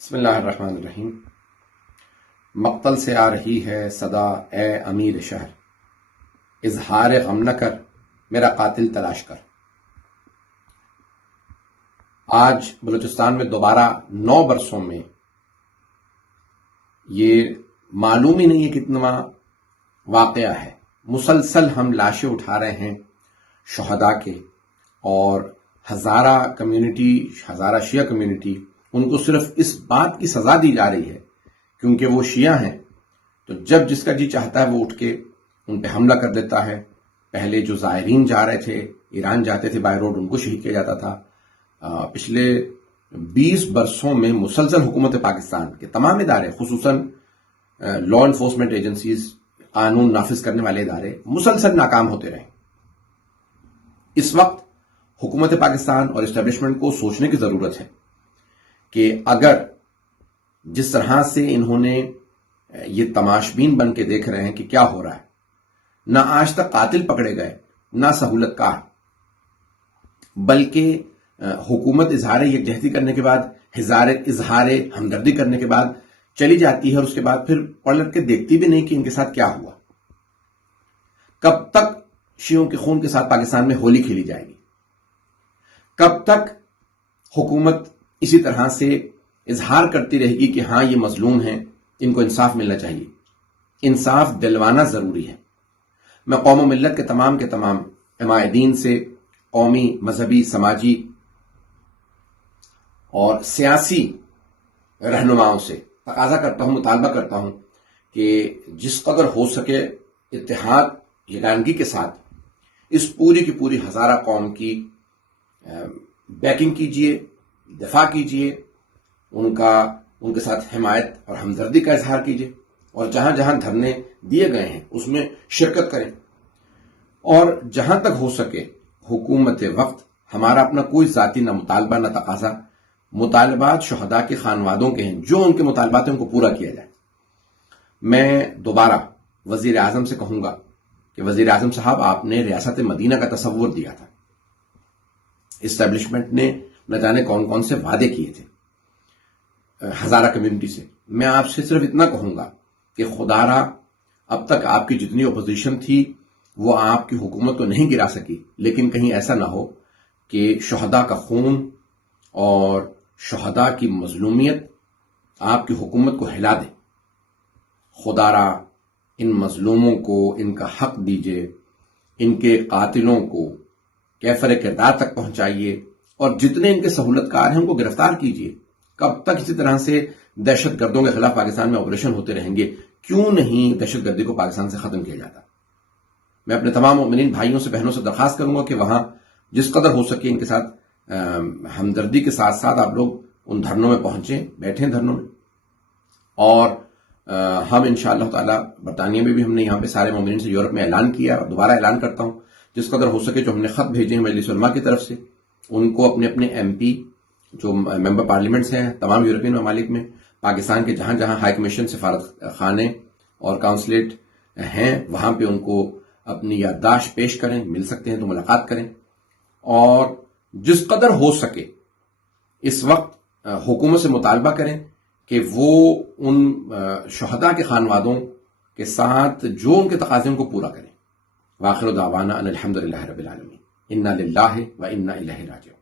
بسم اللہ الرحمن الرحیم۔ مقتل سے آ رہی ہے صدا، اے امیر شہر، اظہار غم نہ کر، میرا قاتل تلاش کر۔ آج بلوچستان میں دوبارہ 9 برسوں میں یہ معلوم ہی نہیں ہے کتنا واقعہ ہے، مسلسل ہم لاشیں اٹھا رہے ہیں شہداء کے، اور ہزارہ کمیونٹی، ہزارہ شیعہ کمیونٹی، ان کو صرف اس بات کی سزا دی جا رہی ہے کیونکہ وہ شیعہ ہیں، تو جب جس کا جی چاہتا ہے وہ اٹھ کے ان پہ حملہ کر دیتا ہے۔ پہلے جو زائرین جا رہے تھے، ایران جاتے تھے بائی روڈ، ان کو شہید کیا جاتا تھا۔ پچھلے 20 برسوں میں مسلسل حکومت پاکستان کے تمام ادارے، خصوصاً لا انفورسمنٹ ایجنسیز، قانون نافذ کرنے والے ادارے، مسلسل ناکام ہوتے رہے۔ اس وقت حکومت پاکستان اور اسٹیبلشمنٹ کو سوچنے کی ضرورت ہے کہ اگر جس طرح سے انہوں نے یہ تماشبین بن کے دیکھ رہے ہیں کہ کیا ہو رہا ہے، نہ آج تک قاتل پکڑے گئے، نہ سہولت کار، بلکہ حکومت اظہار یکجہتی کرنے کے بعد، اظہار ہمدردی کرنے کے بعد چلی جاتی ہے، اور اس کے بعد پھر پلٹ کے دیکھتی بھی نہیں کہ ان کے ساتھ کیا ہوا۔ کب تک شیعوں کے خون کے ساتھ پاکستان میں ہولی کھیلی جائے گی؟ کب تک حکومت اسی طرح سے اظہار کرتی رہے گی کہ ہاں یہ مظلوم ہیں، ان کو انصاف ملنا چاہیے؟ انصاف دلوانا ضروری ہے۔ میں قوم و ملت کے تمام عمائدین سے، قومی، مذہبی، سماجی اور سیاسی رہنماؤں سے تقاضا کرتا ہوں، مطالبہ کرتا ہوں کہ جس قدر ہو سکے اتحاد، یگانگی کے ساتھ اس پوری کی پوری ہزارہ قوم کی بیکنگ کیجئے، دفاع کیجئے، ان کے ساتھ حمایت اور ہمدردی کا اظہار کیجئے، اور جہاں جہاں دھرنے دیے گئے ہیں اس میں شرکت کریں، اور جہاں تک ہو سکے حکومت وقت، ہمارا اپنا کوئی ذاتی نہ مطالبہ نہ تقاضا، مطالبات شہداء کے خانوادوں کے ہیں، جو ان کے مطالبات ہیں ان کو پورا کیا جائے۔ میں دوبارہ وزیر اعظم سے کہوں گا کہ وزیر اعظم صاحب، آپ نے ریاست مدینہ کا تصور دیا تھا، اسٹیبلشمنٹ نے نہ جانے کون کون سے وعدے کیے تھے ہزارہ کمیونٹی سے۔ میں آپ سے صرف اتنا کہوں گا کہ خدا را اب تک آپ کی جتنی اپوزیشن تھی وہ آپ کی حکومت کو نہیں گرا سکی، لیکن کہیں ایسا نہ ہو کہ شہداء کا خون اور شہداء کی مظلومیت آپ کی حکومت کو ہلا دے۔ خدا را ان مظلوموں کو ان کا حق دیجئے، ان کے قاتلوں کو کیفر کردار تک پہنچائیے، اور جتنے ان کے سہولت کار ہیں ان کو گرفتار کیجئے۔ کب تک اسی طرح سے دہشت گردوں کے خلاف پاکستان میں آپریشن ہوتے رہیں گے؟ کیوں نہیں دہشت گردی کو پاکستان سے ختم کیا جاتا؟ میں اپنے تمام مومنین بھائیوں سے، بہنوں سے درخواست کروں گا کہ وہاں جس قدر ہو سکے ان کے ساتھ ہمدردی کے ساتھ ساتھ آپ لوگ ان دھرنوں میں پہنچیں، بیٹھیں دھرنوں میں، اور ہم انشاءاللہ تعالی برطانیہ میں بھی ہم نے یہاں پہ سارے مومنین سے یورپ میں اعلان کیا، اور دوبارہ اعلان کرتا ہوں، جس قدر ہو سکے جو ہم نے خط بھیجے ہیں مجلس علماء کی طرف سے، ان کو اپنے اپنے ایم پی جو ممبر پارلیمنٹس ہیں تمام یورپین ممالک میں، پاکستان کے جہاں جہاں ہائی کمیشن، سفارت خانے اور کونسلیٹ ہیں، وہاں پہ ان کو اپنی یادداشت پیش کریں، مل سکتے ہیں تو ملاقات کریں، اور جس قدر ہو سکے اس وقت حکومت سے مطالبہ کریں کہ وہ ان شہداء کے خانوادوں کے ساتھ جو ان کے تقاضے ان کو پورا کریں۔ وآخر دعوانا ان الحمدللہ رب العالمین، انا للہ و انا الیہ راجعون۔